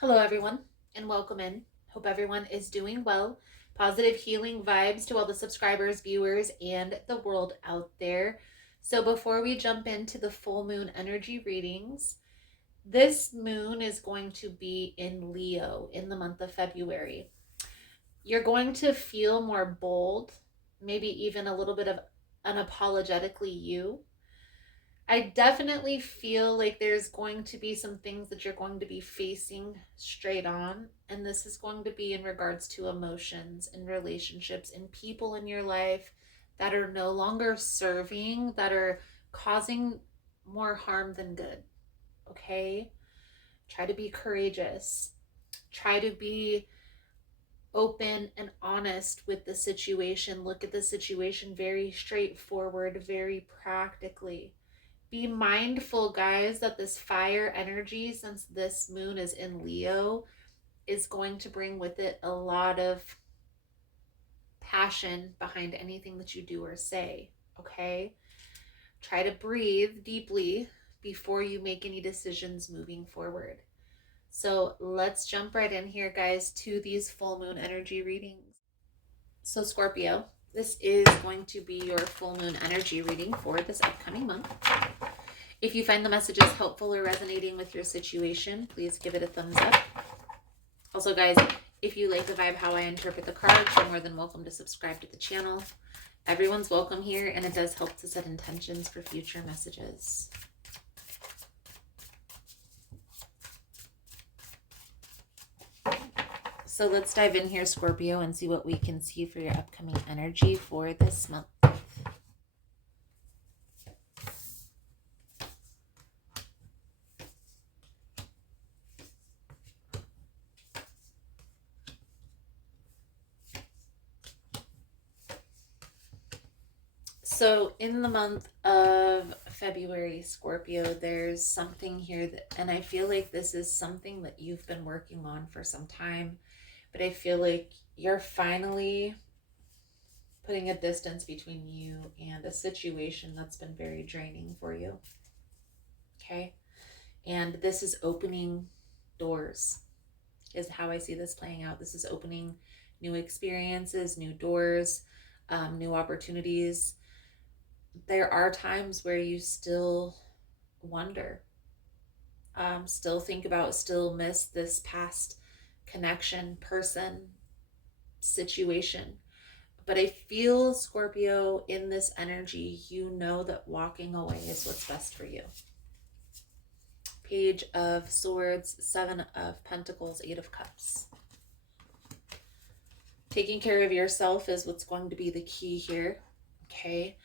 Hello, everyone, and welcome in. Hope everyone is doing well. Positive healing vibes to all the subscribers, viewers, and the world out there. So, before we jump into the full moon energy readings, this moon is going to be in Leo in the month of February. You're going to feel more bold, maybe even a little bit of unapologetically you. I definitely feel like there's going to be some things that you're going to be facing straight on. And this is going to be in regards to emotions and relationships and people in your life that are no longer serving, that are causing more harm than good. Okay? Try to be courageous. Try to be open and honest with the situation. Look at the situation very straightforward, very practically. Be mindful, guys, that this fire energy, since this moon is in Leo, is going to bring with it a lot of passion behind anything that you do or say. Okay? Try to breathe deeply before you make any decisions moving forward. So let's jump right in here, guys, to these full moon energy readings. So, Scorpio, this is going to be your full moon energy reading for this upcoming month. If you find the messages helpful or resonating with your situation, please give it a thumbs up. Also, guys, if you like the vibe how I interpret the cards, you're more than welcome to subscribe to the channel. Everyone's welcome here, and it does help to set intentions for future messages. So let's dive in here, Scorpio, and see what we can see for your upcoming energy for this month. So in the month of February, Scorpio, there's something here that, and I feel like this is something that you've been working on for some time, but I feel like you're finally putting a distance between you and a situation that's been very draining for you. Okay? And this is opening doors, is how I see this playing out. This is opening new experiences, new doors, new opportunities. There are times where you still wonder, still think about, still miss this past connection, person, situation. But I feel, Scorpio, in this energy, you know that walking away is what's best for you. Page of Swords, Seven of Pentacles, Eight of Cups. Taking care of yourself is what's going to be the key here. Okay.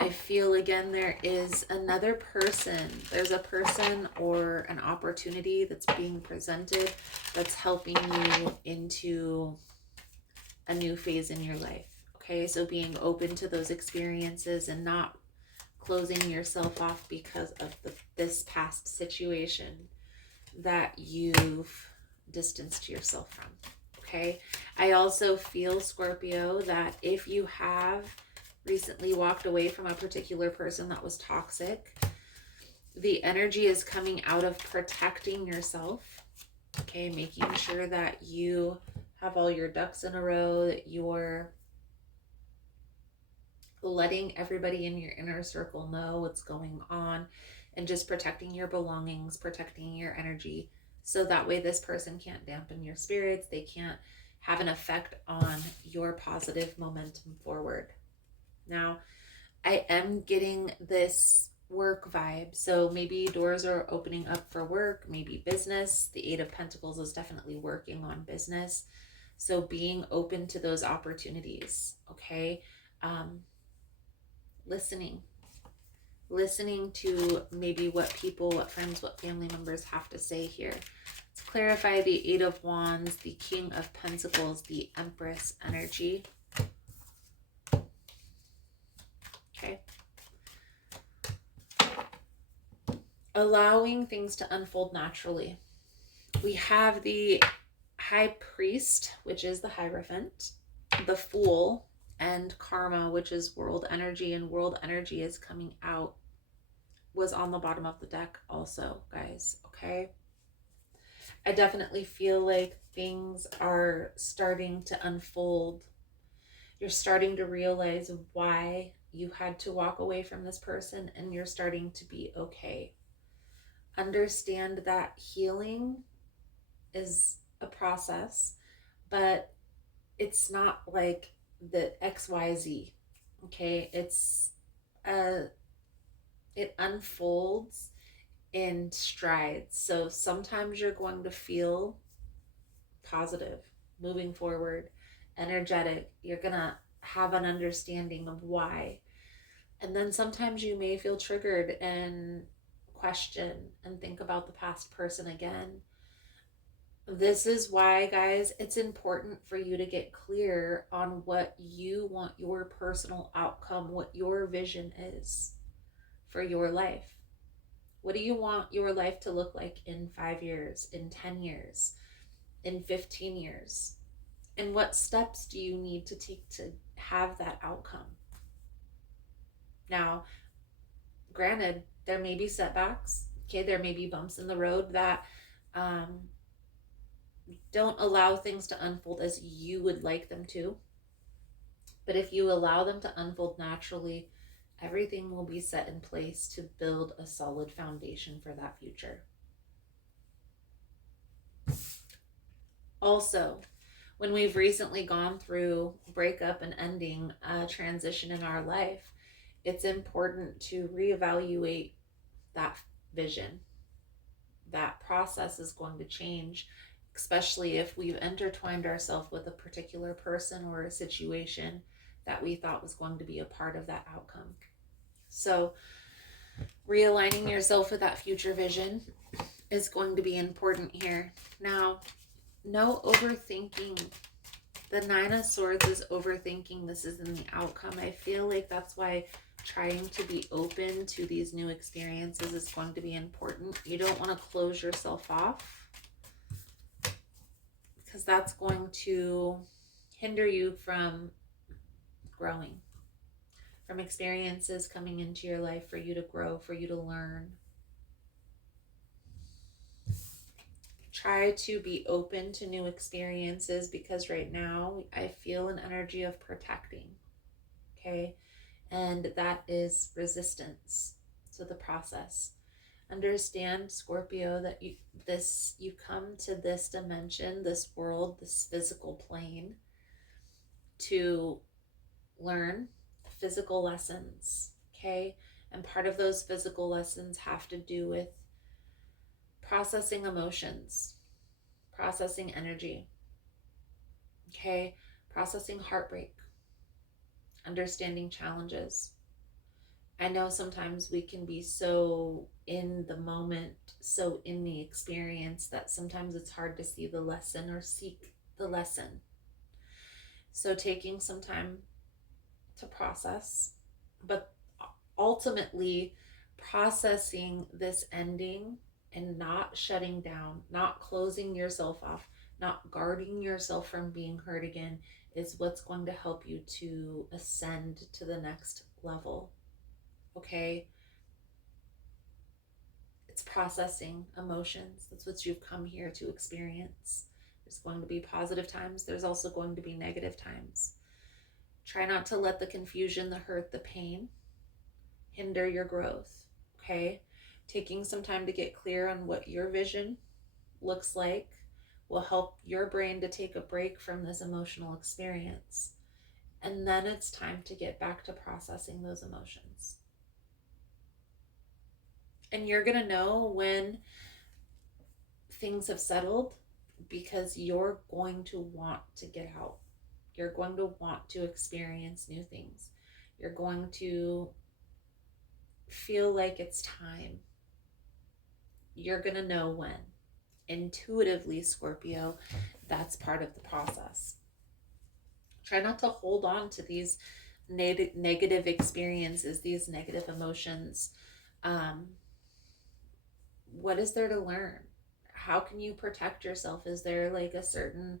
I feel again there is another person. There's a person or an opportunity that's being presented that's helping you into a new phase in your life. Okay, so being open to those experiences and not closing yourself off because of this past situation that you've distanced yourself from. Okay, I also feel, Scorpio, that if you have recently walked away from a particular person that was toxic, the energy is coming out of protecting yourself. Okay, making sure that you have all your ducks in a row, that you're letting everybody in your inner circle know what's going on, and just protecting your belongings, protecting your energy, so that way this person can't dampen your spirits, they can't have an effect on your positive momentum forward. Now, I am getting this work vibe. So maybe doors are opening up for work, maybe business. The Eight of Pentacles is definitely working on business. So being open to those opportunities, okay? Listening to maybe what people, what friends, what family members have to say here. Let's clarify the Eight of Wands, the King of Pentacles, the Empress energy. Okay. Allowing things to unfold naturally. We have the High Priest, which is the Hierophant, the Fool, and Karma, which is world energy, and world energy is coming out, was on the bottom of the deck also, guys, okay? I definitely feel like things are starting to unfold. You're starting to realize why you had to walk away from this person, and you're starting to be okay. Understand that healing is a process, but it's not like the XYZ. Okay? Uh it unfolds in strides. So sometimes you're going to feel positive, moving forward, energetic. You're going to have an understanding of why. And then sometimes you may feel triggered and question and think about the past person again. This is why, guys, it's important for you to get clear on what you want your personal outcome, what your vision is for your life. What do you want your life to look like in 5 years, in 10 years, in 15 years? And what steps do you need to take to have that outcome? Now, granted, there may be setbacks. Okay, there may be bumps in the road that um, don't allow things to unfold as you would like them to. But if you allow them to unfold naturally, everything will be set in place to build a solid foundation for that future. Also, when we've recently gone through breakup and ending a transition in our life, it's important to reevaluate that vision. That process is going to change, especially if we've intertwined ourselves with a particular person or a situation that we thought was going to be a part of that outcome. So, realigning yourself with that future vision is going to be important here. Now, no overthinking. The Nine of Swords is overthinking. This is in the outcome. I feel like that's why trying to be open to these new experiences is going to be important. You don't want to close yourself off, because that's going to hinder you from growing, from experiences coming into your life for you to grow, for you to learn. Try to be open to new experiences, because right now I feel an energy of protecting. Okay? And that is resistance to the process. Understand, Scorpio, that you come to this dimension, this world, this physical plane to learn physical lessons. Okay? And part of those physical lessons have to do with processing emotions, processing energy, okay, processing heartbreak, understanding challenges. I know sometimes we can be so in the moment, so in the experience, that sometimes it's hard to see the lesson or seek the lesson. So taking some time to process, but ultimately processing this ending and not shutting down, not closing yourself off, not guarding yourself from being hurt again, is what's going to help you to ascend to the next level. Okay? It's processing emotions. That's what you've come here to experience. There's going to be positive times. There's also going to be negative times. Try not to let the confusion, the hurt, the pain hinder your growth. Okay? Taking some time to get clear on what your vision looks like will help your brain to take a break from this emotional experience. And then it's time to get back to processing those emotions. And you're going to know when things have settled, because you're going to want to get out. You're going to want to experience new things. You're going to feel like it's time. You're going to know when. Intuitively, Scorpio, that's part of the process. Try not to hold on to these negative experiences, these negative emotions. What is there to learn? How can you protect yourself? Is there like a certain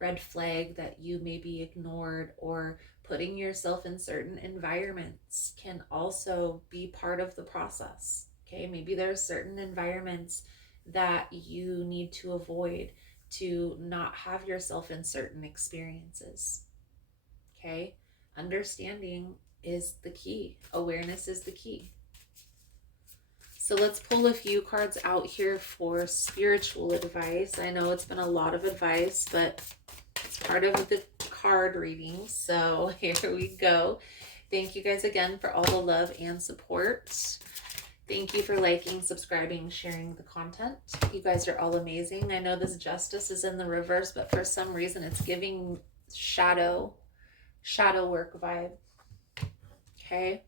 red flag that you maybe ignored, or putting yourself in certain environments can also be part of the process? Okay, maybe there's certain environments that you need to avoid to not have yourself in certain experiences. Okay? Understanding is the key. Awareness is the key. So let's pull a few cards out here for spiritual advice. I know it's been a lot of advice, but it's part of the card reading. So here we go. Thank you guys again for all the love and support. Thank you for liking, subscribing, sharing the content. You guys are all amazing. I know this justice is in the reverse, but for some reason it's giving shadow work vibe. Okay.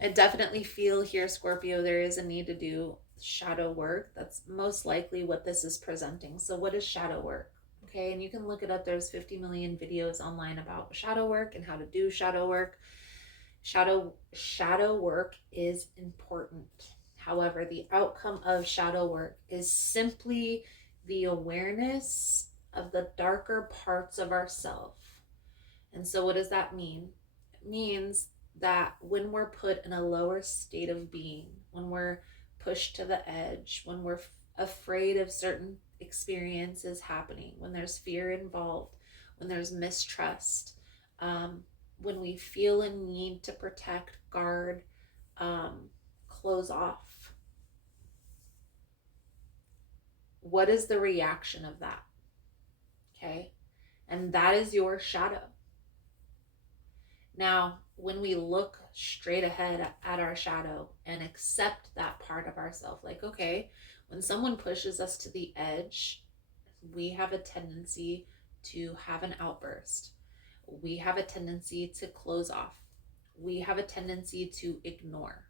I definitely feel here, Scorpio, there is a need to do shadow work. That's most likely what this is presenting. So what is shadow work? Okay, and you can look it up. There's 50 million videos online about shadow work and how to do shadow work. Shadow work is important. However, the outcome of shadow work is simply the awareness of the darker parts of ourself. And so what does that mean? It means that when we're put in a lower state of being, when we're pushed to the edge, when we're afraid of certain experiences happening, when there's fear involved, when there's mistrust, when we feel a need to protect, guard, close off. What is the reaction of that? Okay. And that is your shadow. Now, when we look straight ahead at our shadow and accept that part of ourselves, like, okay, when someone pushes us to the edge, we have a tendency to have an outburst. We have a tendency to close off. We have a tendency to ignore.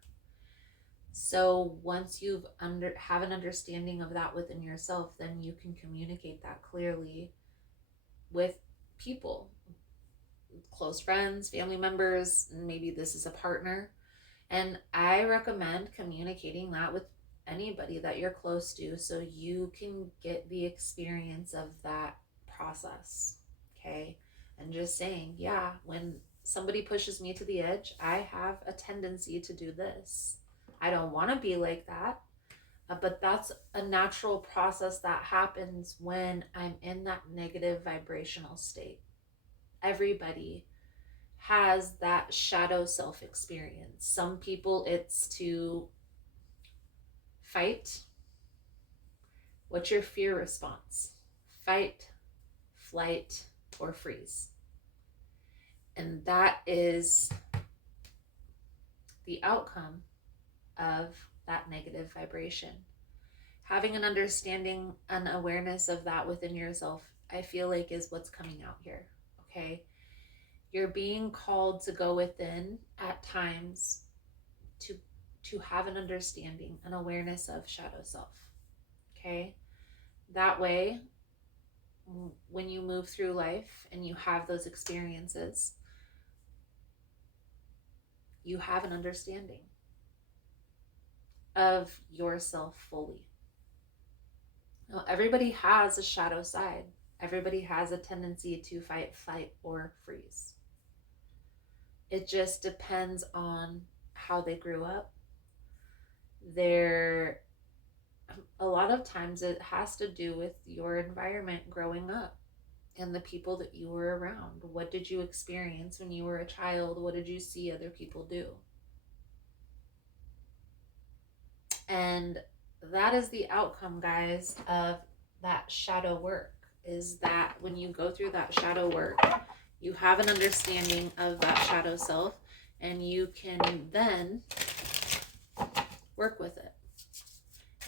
So once you've have an understanding of that within yourself, then you can communicate that clearly with people, close friends, family members, and maybe this is a partner. And I recommend communicating that with anybody that you're close to so you can get the experience of that process. Okay. And just saying, yeah, when somebody pushes me to the edge, I have a tendency to do this. I don't want to be like that, but that's a natural process that happens when I'm in that negative vibrational state. Everybody has that shadow self experience. Some people it's to fight. What's your fear response? Fight, flight, or freeze. And that is the outcome of that negative vibration. Having an understanding, an awareness of that within yourself, I feel like is what's coming out here. Okay. You're being called to go within at times to have an understanding, an awareness of shadow self. Okay. That way, when you move through life and you have those experiences, you have an understanding of yourself fully. Now, everybody has a shadow side. Everybody has a tendency to fight, flight, or freeze. It just depends on how they grew up. A lot of times it has to do with your environment growing up and the people that you were around. What did you experience when you were a child? What did you see other people do? And that is the outcome, guys, of that shadow work, is that when you go through that shadow work, you have an understanding of that shadow self, and you can then work with it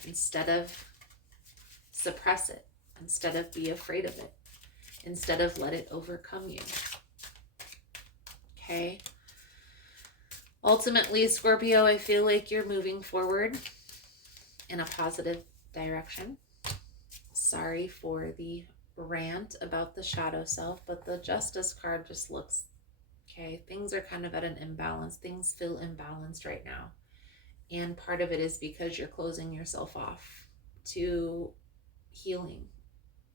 instead of suppress it, instead of be afraid of it, instead of let it overcome you. Okay? Ultimately, Scorpio, I feel like you're moving forward in a positive direction. Sorry for the rant about the shadow self, but the Justice card just looks, okay, things are kind of at an imbalance. Things feel imbalanced right now. And part of it is because you're closing yourself off to healing,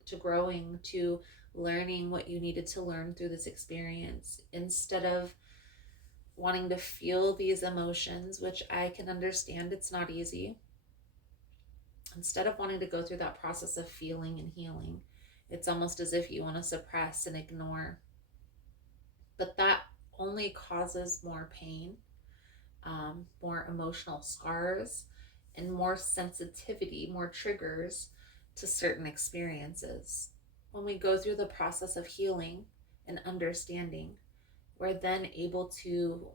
to growing, to learning what you needed to learn through this experience, instead of wanting to feel these emotions, which I can understand it's not easy. Instead of wanting to go through that process of feeling and healing, it's almost as if you want to suppress and ignore. But that only causes more pain, more emotional scars, and more sensitivity, more triggers to certain experiences. When we go through the process of healing and understanding, we're then able to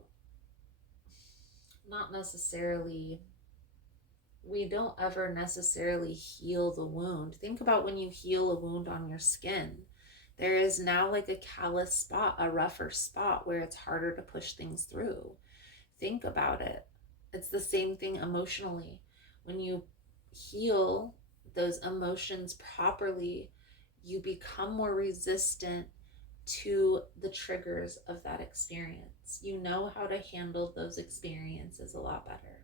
not necessarily, we don't ever necessarily heal the wound. Think about when you heal a wound on your skin. There is now like a callous spot, a rougher spot where it's harder to push things through. Think about it. It's the same thing emotionally. When you heal those emotions properly, you become more resistant to the triggers of that experience. You know how to handle those experiences a lot better.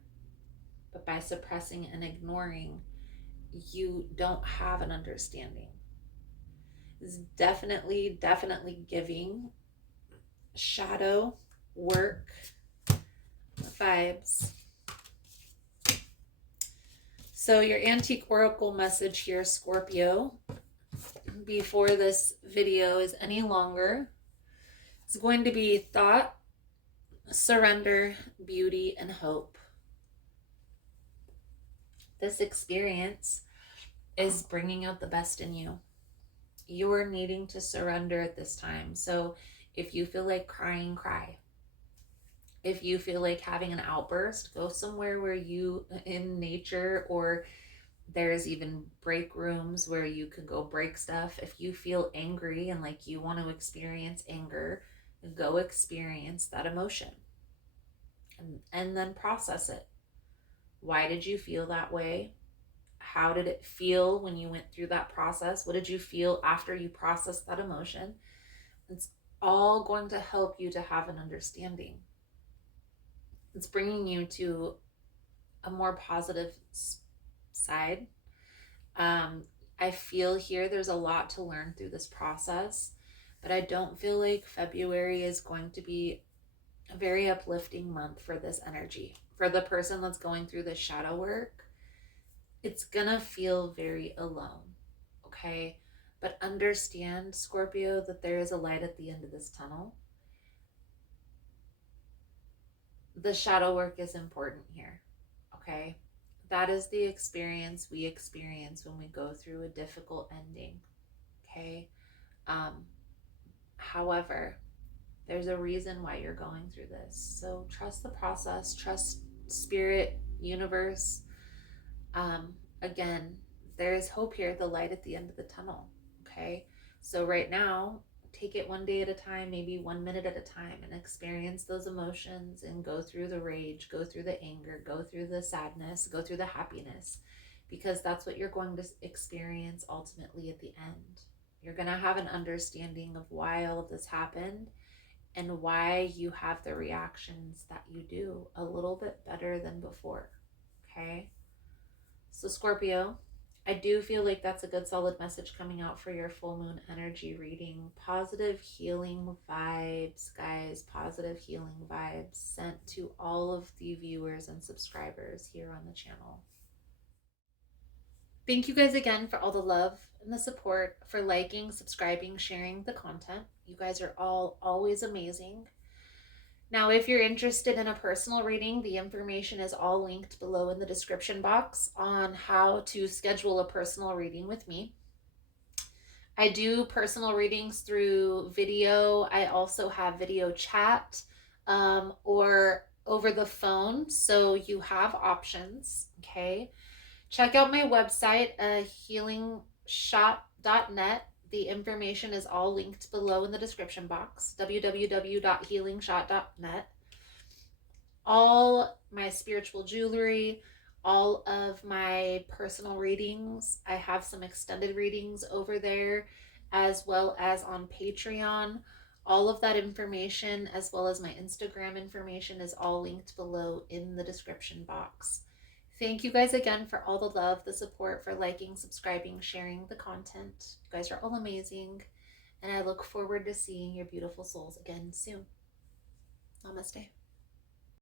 But by suppressing and ignoring, you don't have an understanding. It's definitely giving shadow work vibes. So your antique oracle message here, Scorpio, before this video is any longer, is going to be thought, surrender, beauty, and hope. This experience is bringing out the best in you. You are needing to surrender at this time. So if you feel like crying, cry. If you feel like having an outburst, go somewhere where you, in nature, or there's even break rooms where you can go break stuff. If you feel angry and like you want to experience anger, go experience that emotion and then process it. Why did you feel that way? How did it feel when you went through that process? What did you feel after you processed that emotion? It's all going to help you to have an understanding. It's bringing you to a more positive side. I feel here there's a lot to learn through this process, but I don't feel like February is going to be a very uplifting month for this energy. For the person that's going through this shadow work, it's gonna feel very alone, okay? But understand, Scorpio, that there is a light at the end of this tunnel. The shadow work is important here, okay? That is the experience we experience when we go through a difficult ending, okay? However, there's a reason why you're going through this. So trust the process, trust spirit, universe. Again, there is hope here, the light at the end of the tunnel, okay? So right now, take it one day at a time, maybe 1 minute at a time, and experience those emotions and go through the rage, go through the anger, go through the sadness, go through the happiness, because that's what you're going to experience ultimately at the end. You're going to have an understanding of why all of this happened and why you have the reactions that you do a little bit better than before, okay? So Scorpio, I do feel like that's a good solid message coming out for your full moon energy reading. Positive healing vibes, guys. Positive healing vibes sent to all of the viewers and subscribers here on the channel. Thank you guys again for all the love and the support, for liking, subscribing, sharing the content. You guys are all always amazing. Now, if you're interested in a personal reading, the information is all linked below in the description box on how to schedule a personal reading with me. I do personal readings through video. I also have video chat or over the phone. So you have options, okay? Check out my website, healingshot.net. The information is all linked below in the description box, www.healingshot.net. All my spiritual jewelry, all of my personal readings. I have some extended readings over there, as well as on Patreon. All of that information, as well as my Instagram information, is all linked below in the description box. Thank you guys again for all the love, the support, for liking, subscribing, sharing the content. You guys are all amazing, and I look forward to seeing your beautiful souls again soon. Namaste.